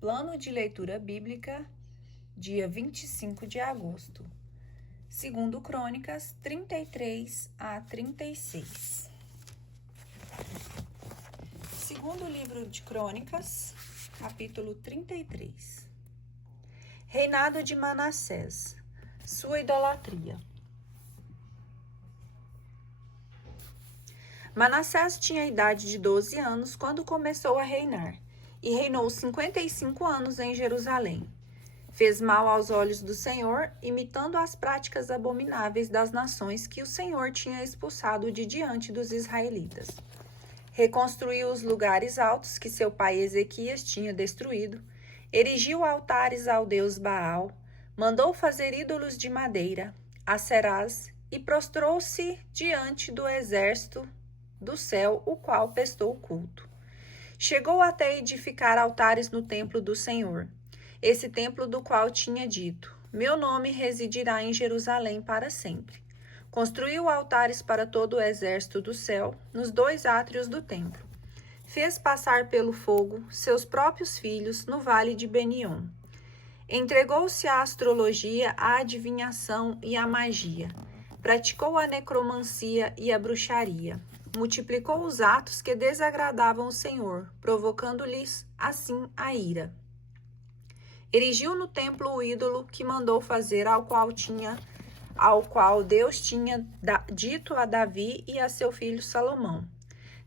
Plano de leitura bíblica, dia 25 de agosto. Segundo Crônicas 33 a 36. Segundo livro de Crônicas, capítulo 33. Reinado de Manassés, sua idolatria. Manassés tinha a idade de 12 anos quando começou a reinar, e reinou 55 anos em Jerusalém. Fez mal aos olhos do Senhor, imitando as práticas abomináveis das nações que o Senhor tinha expulsado de diante dos israelitas. Reconstruiu os lugares altos que seu pai Ezequias tinha destruído, erigiu altares ao deus Baal, mandou fazer ídolos de madeira, Aserás, e prostrou-se diante do exército do céu, o qual prestou culto. Chegou até edificar altares no templo do Senhor, esse templo do qual tinha dito: meu nome residirá em Jerusalém para sempre. Construiu altares para todo o exército do céu, nos 2 átrios do templo. Fez passar pelo fogo seus próprios filhos no vale de Beniom. Entregou-se à astrologia, à adivinhação e à magia. Praticou a necromancia e a bruxaria. Multiplicou os atos que desagradavam o Senhor, provocando-lhes assim a ira. Erigiu no templo o ídolo que mandou fazer, ao qual Deus tinha dito a Davi e a seu filho Salomão.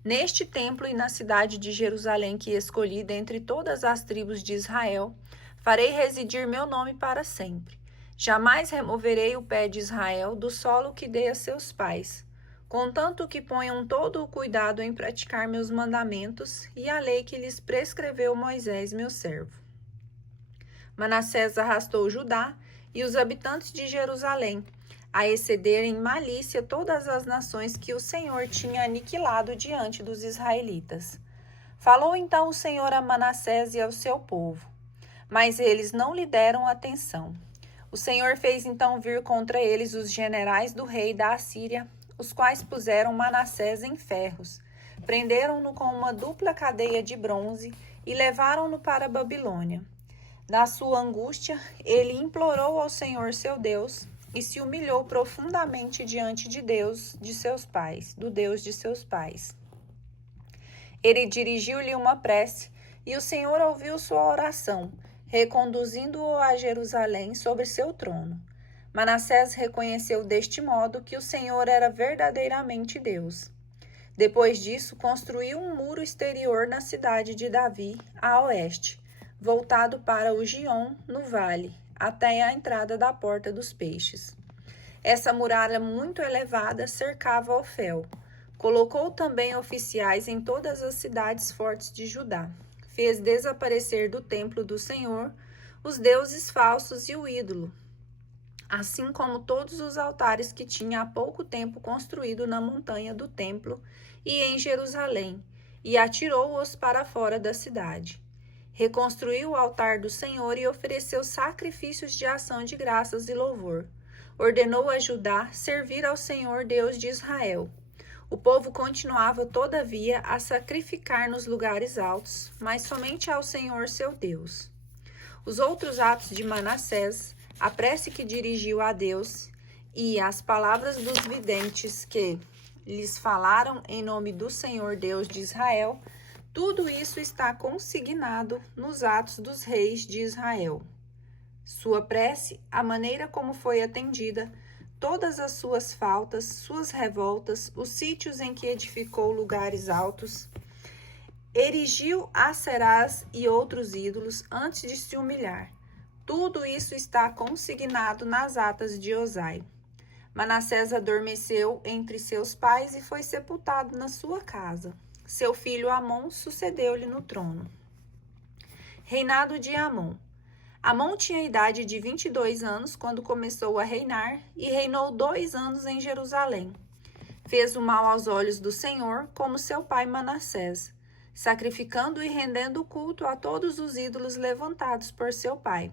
Neste templo e na cidade de Jerusalém que escolhi dentre todas as tribos de Israel, farei residir meu nome para sempre. Jamais removerei o pé de Israel do solo que dei a seus pais, contanto que ponham todo o cuidado em praticar meus mandamentos e a lei que lhes prescreveu Moisés, meu servo. Manassés arrastou Judá e os habitantes de Jerusalém a excederem em malícia todas as nações que o Senhor tinha aniquilado diante dos israelitas. Falou então o Senhor a Manassés e ao seu povo, mas eles não lhe deram atenção. O Senhor fez então vir contra eles os generais do rei da Assíria, os quais puseram Manassés em ferros, prenderam-no com uma dupla cadeia de bronze e levaram-no para a Babilônia. Na sua angústia, ele implorou ao Senhor seu Deus e se humilhou profundamente diante de Deus de seus pais, do Deus de seus pais. Ele dirigiu-lhe uma prece e o Senhor ouviu sua oração, reconduzindo-o a Jerusalém sobre seu trono. Manassés reconheceu deste modo que o Senhor era verdadeiramente Deus. Depois disso, construiu um muro exterior na cidade de Davi, a oeste, voltado para o Giom, no vale, até a entrada da Porta dos Peixes. Essa muralha muito elevada cercava Ofel. Colocou também oficiais em todas as cidades fortes de Judá. Fez desaparecer do templo do Senhor os deuses falsos e o ídolo, assim como todos os altares que tinha há pouco tempo construído na montanha do templo e em Jerusalém, e atirou-os para fora da cidade. Reconstruiu o altar do Senhor e ofereceu sacrifícios de ação de graças e louvor. Ordenou a Judá servir ao Senhor Deus de Israel. O povo continuava, todavia, a sacrificar nos lugares altos, mas somente ao Senhor seu Deus. Os outros atos de Manassés, a prece que dirigiu a Deus e as palavras dos videntes que lhes falaram em nome do Senhor Deus de Israel, tudo isso está consignado nos Atos dos Reis de Israel. Sua prece, a maneira como foi atendida, todas as suas faltas, suas revoltas, os sítios em que edificou lugares altos, erigiu Aserás e outros ídolos antes de se humilhar. Tudo isso está consignado nas atas de Osai. Manassés adormeceu entre seus pais e foi sepultado na sua casa. Seu filho Amon sucedeu-lhe no trono. Reinado de Amon. Amon tinha idade de 22 anos quando começou a reinar e reinou 2 anos em Jerusalém. Fez o mal aos olhos do Senhor, como seu pai Manassés, sacrificando e rendendo culto a todos os ídolos levantados por seu pai.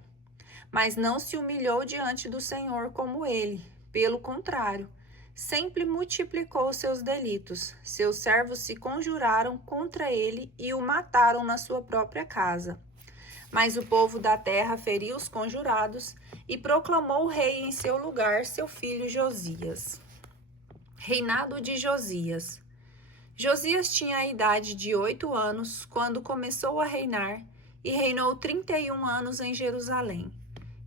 Mas não se humilhou diante do Senhor como ele. Pelo contrário, sempre multiplicou seus delitos. Seus servos se conjuraram contra ele e o mataram na sua própria casa. Mas o povo da terra feriu os conjurados e proclamou rei em seu lugar seu filho Josias. Reinado de Josias. Josias tinha a idade de 8 anos quando começou a reinar e reinou 31 anos em Jerusalém.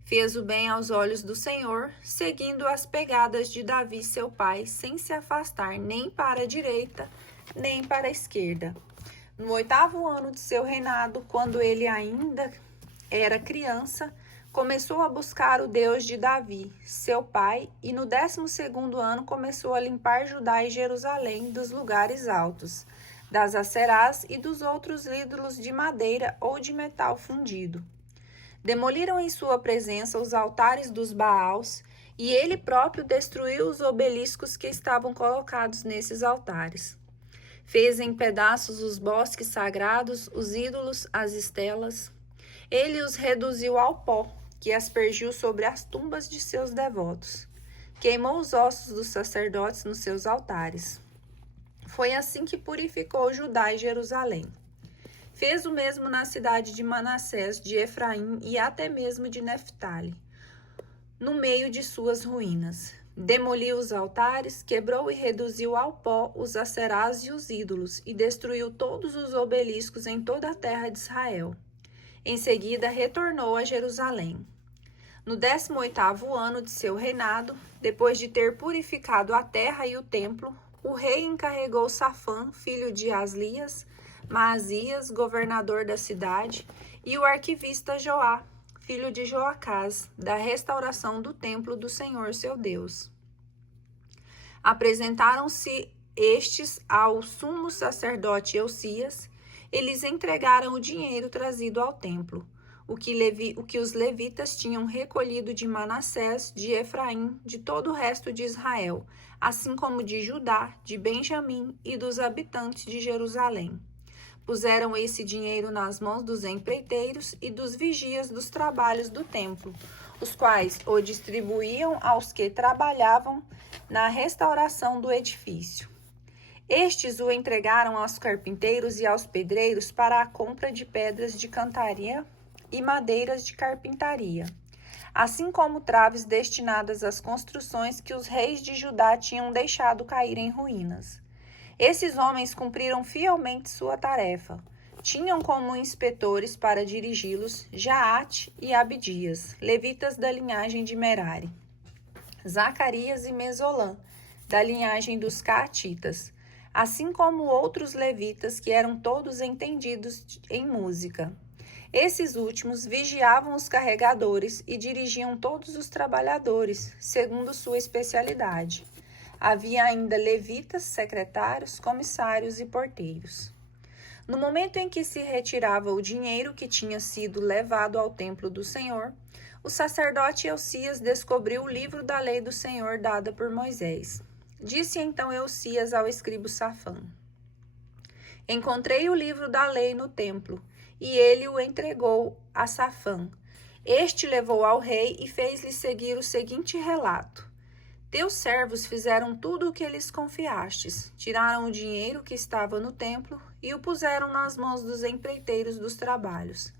Fez o bem aos olhos do Senhor, seguindo as pegadas de Davi seu pai, sem se afastar nem para a direita, nem para a esquerda. No 8º ano de seu reinado, quando ele ainda era criança, começou a buscar o Deus de Davi, seu pai, e no 12º ano começou a limpar Judá e Jerusalém dos lugares altos, das acerás e dos outros ídolos de madeira ou de metal fundido. Demoliram em sua presença os altares dos Baals, e ele próprio destruiu os obeliscos que estavam colocados nesses altares. Fez em pedaços os bosques sagrados, os ídolos, as estelas. Ele os reduziu ao pó, que aspergiu sobre as tumbas de seus devotos. Queimou os ossos dos sacerdotes nos seus altares. Foi assim que purificou Judá e Jerusalém. Fez o mesmo na cidade de Manassés, de Efraim e até mesmo de Neftali, no meio de suas ruínas. Demoliu os altares, quebrou e reduziu ao pó os acerás e os ídolos, e destruiu todos os obeliscos em toda a terra de Israel. Em seguida, retornou a Jerusalém. No 18º ano de seu reinado, depois de ter purificado a terra e o templo, o rei encarregou Safã, filho de Aslias, Maasias, governador da cidade, e o arquivista Joá, filho de Joacás, da restauração do templo do Senhor seu Deus. Apresentaram-se estes ao sumo sacerdote Eucias. Eles entregaram o dinheiro trazido ao templo, o que os levitas tinham recolhido de Manassés, de Efraim, de todo o resto de Israel, assim como de Judá, de Benjamim e dos habitantes de Jerusalém. Puseram esse dinheiro nas mãos dos empreiteiros e dos vigias dos trabalhos do templo, os quais o distribuíam aos que trabalhavam na restauração do edifício. Estes o entregaram aos carpinteiros e aos pedreiros para a compra de pedras de cantaria e madeiras de carpintaria, assim como traves destinadas às construções que os reis de Judá tinham deixado cair em ruínas. Esses homens cumpriram fielmente sua tarefa. Tinham como inspetores para dirigi-los Jaate e Abdias, levitas da linhagem de Merari, Zacarias e Mesolã, da linhagem dos Caatitas, assim como outros levitas que eram todos entendidos em música. Esses últimos vigiavam os carregadores e dirigiam todos os trabalhadores, segundo sua especialidade. Havia ainda levitas, secretários, comissários e porteiros. No momento em que se retirava o dinheiro que tinha sido levado ao templo do Senhor, o sacerdote Eucias descobriu o livro da lei do Senhor dada por Moisés. Disse então Eucias ao escriba Safã: Encontrei o livro da lei no templo, e ele o entregou a Safã. Este levou ao rei e fez-lhe seguir o seguinte relato: Teus servos fizeram tudo o que lhes confiastes, tiraram o dinheiro que estava no templo e o puseram nas mãos dos empreiteiros dos trabalhos.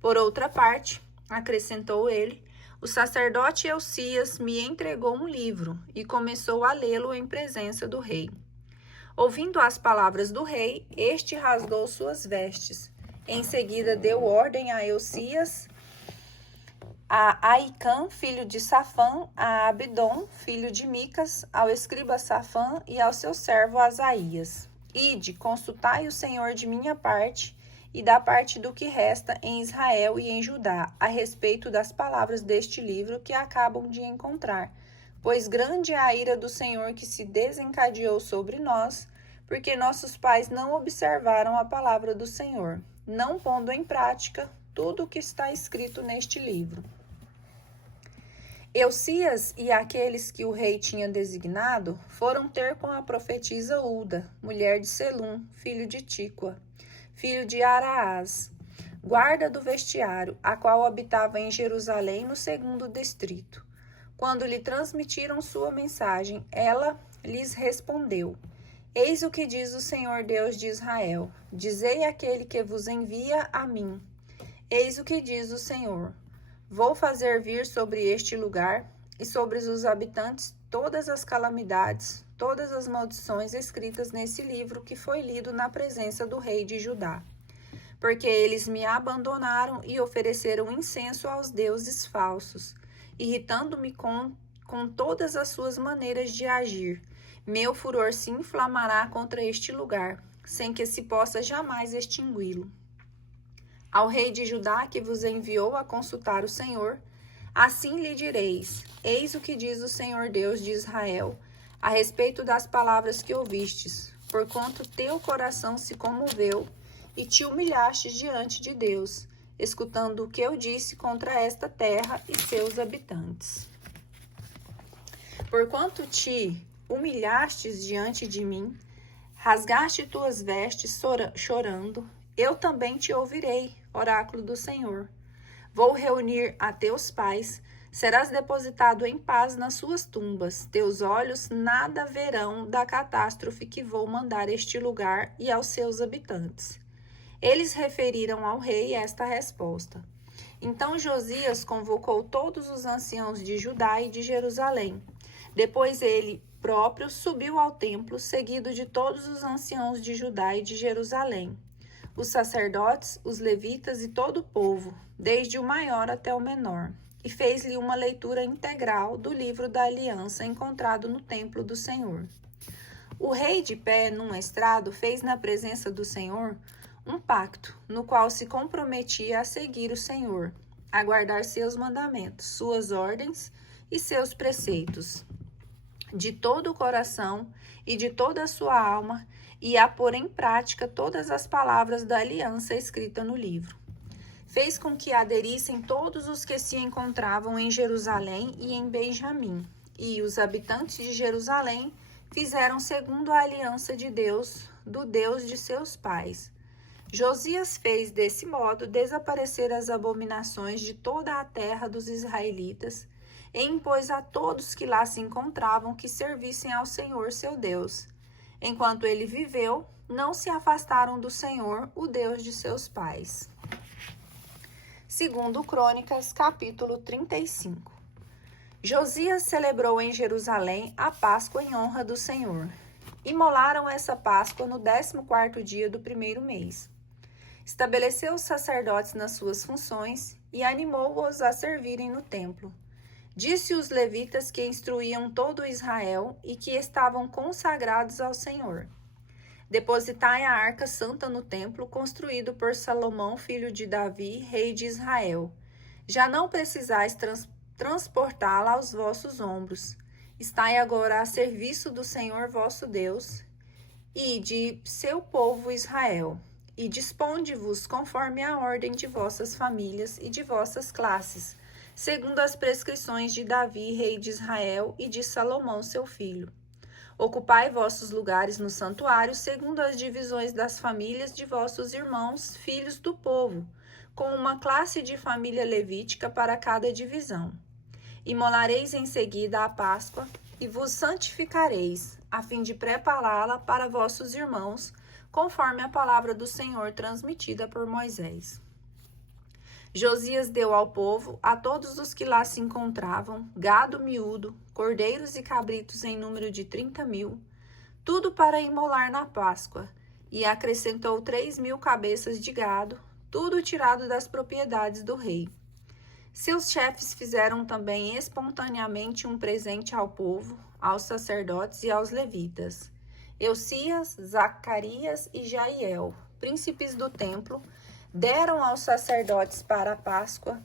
Por outra parte, acrescentou ele, o sacerdote Eucias me entregou um livro e começou a lê-lo em presença do rei. Ouvindo as palavras do rei, este rasgou suas vestes. Em seguida deu ordem a Eucias, a Aicã, filho de Safã, a Abdom, filho de Micas, ao escriba Safã e ao seu servo Asaías. Ide, consultai o Senhor de minha parte e da parte do que resta em Israel e em Judá, a respeito das palavras deste livro que acabam de encontrar. Pois grande é a ira do Senhor que se desencadeou sobre nós, porque nossos pais não observaram a palavra do Senhor, não pondo em prática tudo o que está escrito neste livro. Eucias e aqueles que o rei tinha designado foram ter com a profetisa Ulda, mulher de Selum, filho de Tíqua, filho de Araás, guarda do vestiário, a qual habitava em Jerusalém, no 2º distrito. Quando lhe transmitiram sua mensagem, ela lhes respondeu: Eis o que diz o Senhor Deus de Israel: Dizei àquele que vos envia a mim: Eis o que diz o Senhor: vou fazer vir sobre este lugar e sobre os habitantes todas as calamidades, todas as maldições escritas nesse livro que foi lido na presença do rei de Judá. Porque eles me abandonaram e ofereceram incenso aos deuses falsos, irritando-me com todas as suas maneiras de agir. Meu furor se inflamará contra este lugar, sem que se possa jamais extingui-lo. Ao rei de Judá, que vos enviou a consultar o Senhor, assim lhe direis: eis o que diz o Senhor Deus de Israel, a respeito das palavras que ouvistes, porquanto teu coração se comoveu e te humilhaste diante de Deus, escutando o que eu disse contra esta terra e seus habitantes. Porquanto te humilhastes diante de mim, rasgaste tuas vestes chorando, eu também te ouvirei, oráculo do Senhor. Vou reunir a teus pais, serás depositado em paz nas suas tumbas. Teus olhos nada verão da catástrofe que vou mandar a este lugar e aos seus habitantes. Eles referiram ao rei esta resposta. Então Josias convocou todos os anciãos de Judá e de Jerusalém. Depois ele próprio subiu ao templo, seguido de todos os anciãos de Judá e de Jerusalém, os sacerdotes, os levitas e todo o povo, desde o maior até o menor, e fez-lhe uma leitura integral do livro da aliança encontrado no templo do Senhor. O rei, de pé num estrado, fez na presença do Senhor um pacto, no qual se comprometia a seguir o Senhor, a guardar seus mandamentos, suas ordens e seus preceitos, de todo o coração e de toda a sua alma, e a pôr em prática todas as palavras da aliança escrita no livro. Fez com que aderissem todos os que se encontravam em Jerusalém e em Benjamim, e os habitantes de Jerusalém fizeram segundo a aliança de Deus, do Deus de seus pais. Josias fez desse modo desaparecer as abominações de toda a terra dos israelitas, e impôs a todos que lá se encontravam que servissem ao Senhor seu Deus. Enquanto ele viveu, não se afastaram do Senhor, o Deus de seus pais. Segundo Crônicas, capítulo 35. Josias celebrou em Jerusalém a Páscoa em honra do Senhor. Imolaram essa Páscoa no 14º dia do primeiro mês. Estabeleceu os sacerdotes nas suas funções e animou-os a servirem no templo. Disse os levitas que instruíam todo Israel e que estavam consagrados ao Senhor: depositai a arca santa no templo, construído por Salomão, filho de Davi, rei de Israel. Já não precisais transportá-la aos vossos ombros. Estai agora a serviço do Senhor vosso Deus e de seu povo Israel, e disponde-vos conforme a ordem de vossas famílias e de vossas classes, segundo as prescrições de Davi, rei de Israel, e de Salomão, seu filho. Ocupai vossos lugares no santuário, segundo as divisões das famílias de vossos irmãos, filhos do povo, com uma classe de família levítica para cada divisão. Imolareis em seguida a Páscoa e vos santificareis, a fim de prepará-la para vossos irmãos, conforme a palavra do Senhor transmitida por Moisés. Josias deu ao povo, a todos os que lá se encontravam, gado miúdo, cordeiros e cabritos em número de 30.000, tudo para imolar na Páscoa, e acrescentou 3.000 cabeças de gado, tudo tirado das propriedades do rei. Seus chefes fizeram também espontaneamente um presente ao povo, aos sacerdotes e aos levitas. Eucias, Zacarias e Jaiel, príncipes do templo, deram aos sacerdotes para a Páscoa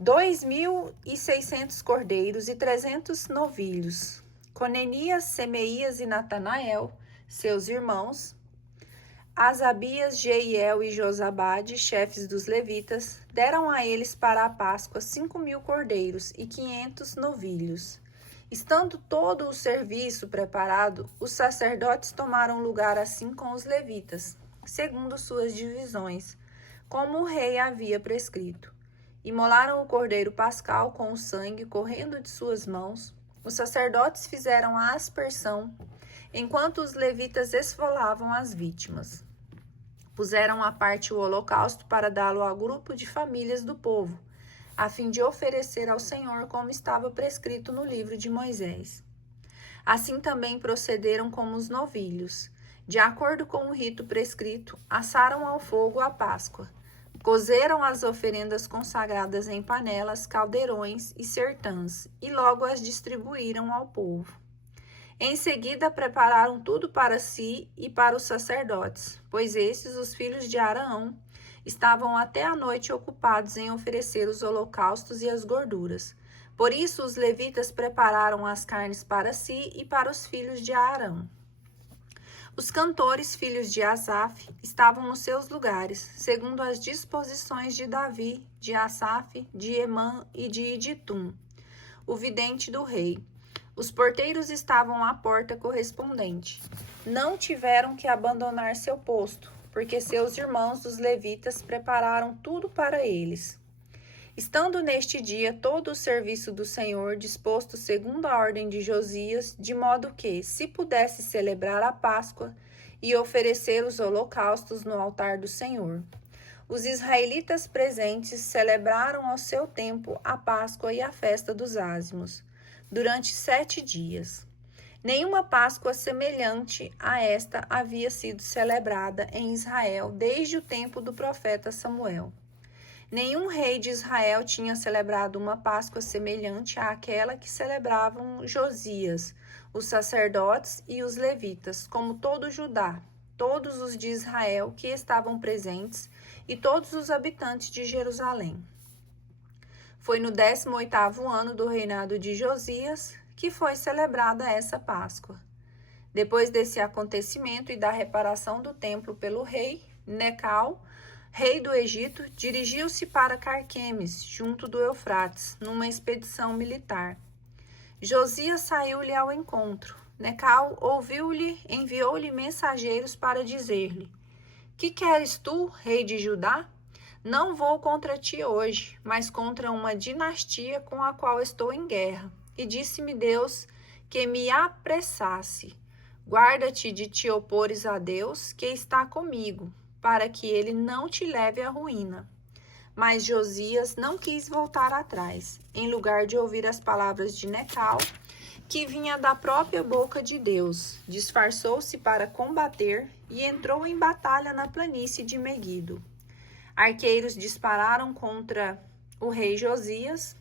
2.600 cordeiros e 300 novilhos. Conenias, Semeías e Natanael, seus irmãos, Asabias, Jeiel e Josabade, chefes dos levitas, deram a eles para a Páscoa 5.000 cordeiros e 500 novilhos. Estando todo o serviço preparado, os sacerdotes tomaram lugar assim com os levitas, segundo suas divisões, como o rei havia prescrito. Imolaram o cordeiro pascal com o sangue correndo de suas mãos. Os sacerdotes fizeram a aspersão, enquanto os levitas esfolavam as vítimas. Puseram à parte o holocausto para dá-lo ao grupo de famílias do povo, a fim de oferecer ao Senhor como estava prescrito no livro de Moisés. Assim também procederam como os novilhos. De acordo com o rito prescrito, assaram ao fogo a Páscoa. Cozeram as oferendas consagradas em panelas, caldeirões e sertãs, e logo as distribuíram ao povo. Em seguida, prepararam tudo para si e para os sacerdotes, pois estes, os filhos de Arão, estavam até a noite ocupados em oferecer os holocaustos e as gorduras. Por isso, os levitas prepararam as carnes para si e para os filhos de Arão. Os cantores, filhos de Asaf, estavam nos seus lugares, segundo as disposições de Davi, de Asaf, de Emã e de Iditum, o vidente do rei. Os porteiros estavam à porta correspondente. Não tiveram que abandonar seu posto, porque seus irmãos, os levitas, prepararam tudo para eles. Estando neste dia todo o serviço do Senhor disposto segundo a ordem de Josias, de modo que, se pudesse celebrar a Páscoa e oferecer os holocaustos no altar do Senhor, os israelitas presentes celebraram ao seu tempo a Páscoa e a festa dos ázimos, durante 7 dias. Nenhuma Páscoa semelhante a esta havia sido celebrada em Israel desde o tempo do profeta Samuel. Nenhum rei de Israel tinha celebrado uma Páscoa semelhante àquela que celebravam Josias, os sacerdotes e os levitas, como todo Judá, todos os de Israel que estavam presentes e todos os habitantes de Jerusalém. Foi no 18º ano do reinado de Josias que foi celebrada essa Páscoa. Depois desse acontecimento e da reparação do templo pelo rei, Necal, rei do Egito, dirigiu-se para Carquemes, junto do Eufrates, numa expedição militar. Josias saiu-lhe ao encontro. Necal ouviu-lhe, enviou-lhe mensageiros para dizer-lhe: Que queres tu, rei de Judá? Não vou contra ti hoje, mas contra uma dinastia com a qual estou em guerra. E disse-me Deus que me apressasse. Guarda-te de te opores a Deus, que está comigo, para que ele não te leve à ruína. Mas Josias não quis voltar atrás. Em lugar de ouvir as palavras de Necal, que vinha da própria boca de Deus, disfarçou-se para combater e entrou em batalha na planície de Meguido. Arqueiros dispararam contra o rei Josias.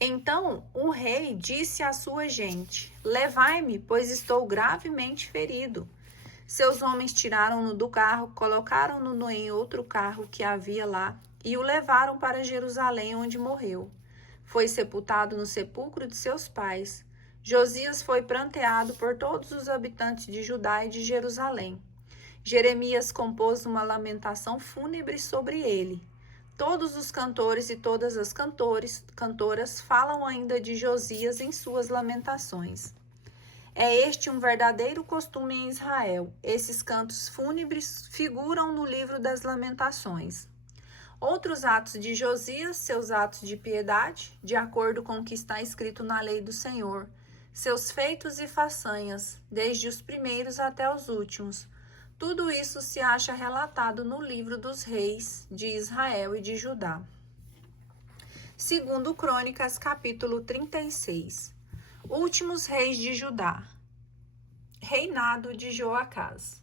Então o rei disse à sua gente: Levai-me, pois estou gravemente ferido. Seus homens tiraram-no do carro, colocaram-no em outro carro que havia lá e o levaram para Jerusalém, onde morreu. Foi sepultado no sepulcro de seus pais. Josias foi pranteado por todos os habitantes de Judá e de Jerusalém. Jeremias compôs uma lamentação fúnebre sobre ele. Todos os cantores e todas as cantoras falam ainda de Josias em suas lamentações. É este um verdadeiro costume em Israel. Esses cantos fúnebres figuram no livro das Lamentações. Outros atos de Josias, seus atos de piedade, de acordo com o que está escrito na lei do Senhor, seus feitos e façanhas, desde os primeiros até os últimos. Tudo isso se acha relatado no livro dos reis de Israel e de Judá. Segundo Crônicas, capítulo 36. Últimos reis de Judá. Reinado de Joacás.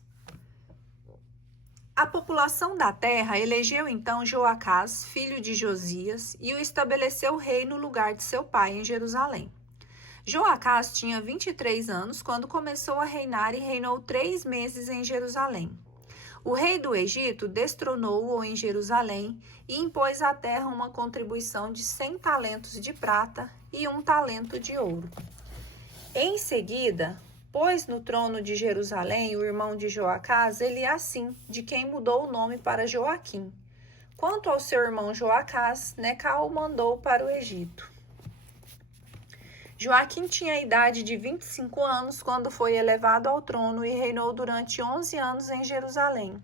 A população da terra elegeu então Joacás, filho de Josias, e o estabeleceu rei no lugar de seu pai em Jerusalém. Joacás tinha 23 anos quando começou a reinar e reinou 3 meses em Jerusalém. O rei do Egito destronou-o em Jerusalém e impôs à terra uma contribuição de 100 talentos de prata e 1 talento de ouro. Em seguida, pôs no trono de Jerusalém o irmão de Joacás, Eliacim, de quem mudou o nome para Joaquim. Quanto ao seu irmão Joacás, Necal o mandou para o Egito. Joaquim tinha a idade de 25 anos quando foi elevado ao trono e reinou durante 11 anos em Jerusalém.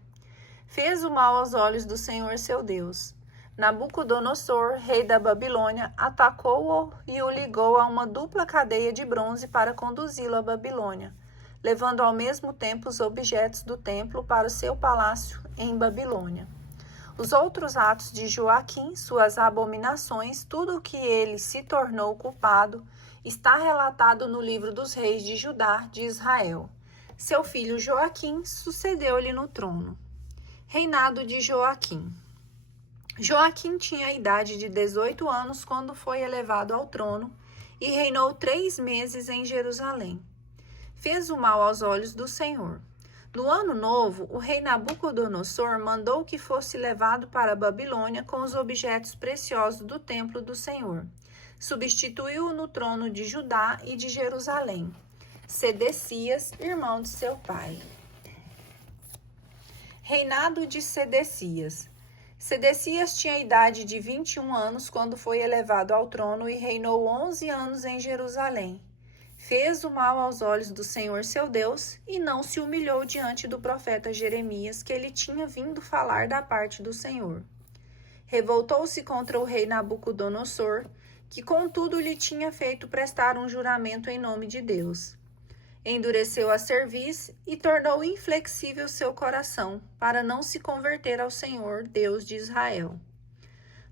Fez o mal aos olhos do Senhor seu Deus. Nabucodonosor, rei da Babilônia, atacou-o e o ligou a uma dupla cadeia de bronze para conduzi-lo à Babilônia. levando ao mesmo tempo os objetos do templo para o seu palácio em Babilônia. Os outros atos de Joaquim, suas abominações, tudo o que ele se tornou culpado, está relatado no livro dos reis de Judá de Israel. Seu filho Joaquim sucedeu-lhe no trono. Reinado de Joaquim. Joaquim tinha a idade de 18 anos quando foi elevado ao trono e reinou 3 meses em Jerusalém. Fez o mal aos olhos do Senhor. No ano novo, o rei Nabucodonosor mandou que fosse levado para a Babilônia com os objetos preciosos do templo do Senhor. Substituiu-o no trono de Judá e de Jerusalém. Sedecias, irmão de seu pai. Reinado de Sedecias. Sedecias tinha a idade de 21 anos quando foi elevado ao trono e reinou 11 anos em Jerusalém. Fez o mal aos olhos do Senhor seu Deus e não se humilhou diante do profeta Jeremias, que ele tinha vindo falar da parte do Senhor. Revoltou-se contra o rei Nabucodonosor, que contudo lhe tinha feito prestar um juramento em nome de Deus. Endureceu a cerviz e tornou inflexível seu coração, para não se converter ao Senhor, Deus de Israel.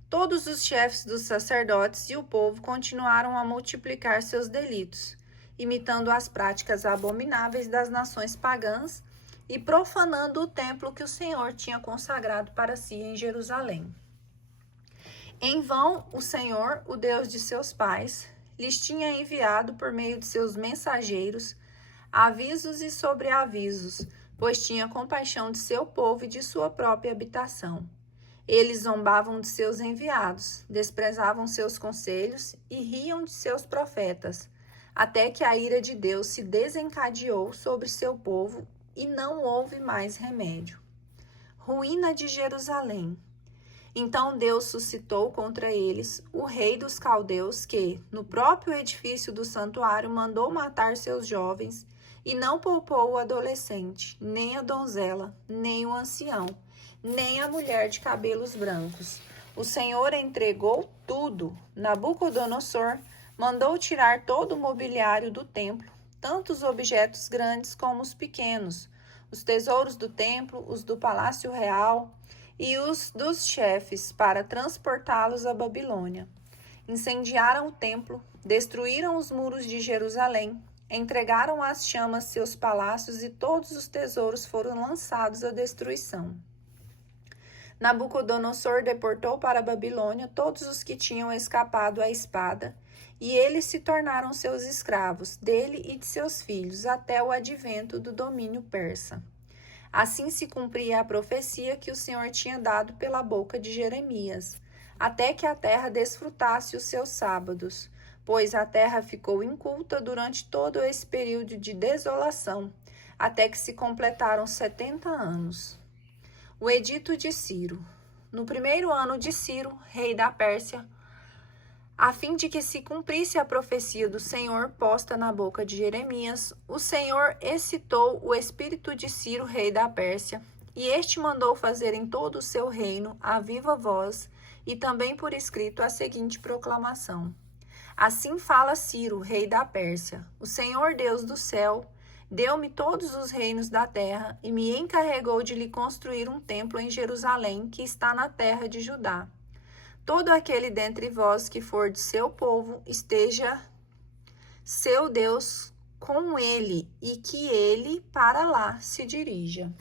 Todos os chefes dos sacerdotes e o povo continuaram a multiplicar seus delitos, imitando as práticas abomináveis das nações pagãs e profanando o templo que o Senhor tinha consagrado para si em Jerusalém. Em vão, o Senhor, o Deus de seus pais, lhes tinha enviado por meio de seus mensageiros avisos e sobreavisos, pois tinha compaixão de seu povo e de sua própria habitação. Eles zombavam de seus enviados, desprezavam seus conselhos e riam de seus profetas, até que a ira de Deus se desencadeou sobre seu povo e não houve mais remédio. Ruína de Jerusalém. Então Deus suscitou contra eles o rei dos caldeus que, no próprio edifício do santuário, mandou matar seus jovens e não poupou o adolescente, nem a donzela, nem o ancião, nem a mulher de cabelos brancos. O Senhor entregou tudo. Nabucodonosor mandou tirar todo o mobiliário do templo, tanto os objetos grandes como os pequenos, os tesouros do templo, os do palácio real e os dos chefes, para transportá-los à Babilônia. Incendiaram o templo, destruíram os muros de Jerusalém, entregaram às chamas seus palácios e todos os tesouros foram lançados à destruição. Nabucodonosor deportou para a Babilônia todos os que tinham escapado à espada, e eles se tornaram seus escravos, dele e de seus filhos, até o advento do domínio persa. Assim se cumpria a profecia que o Senhor tinha dado pela boca de Jeremias, até que a terra desfrutasse os seus sábados, pois a terra ficou inculta durante todo esse período de desolação, até que se completaram 70 anos. O edito de Ciro. No primeiro ano de Ciro, rei da Pérsia, a fim de que se cumprisse a profecia do Senhor posta na boca de Jeremias, o Senhor excitou o espírito de Ciro, rei da Pérsia, e este mandou fazer em todo o seu reino, a viva voz, e também por escrito, a seguinte proclamação: Assim fala Ciro, rei da Pérsia: O Senhor Deus do céu deu-me todos os reinos da terra e me encarregou de lhe construir um templo em Jerusalém, que está na terra de Judá. Todo aquele dentre vós que for de seu povo, esteja seu Deus com ele, e que ele para lá se dirija.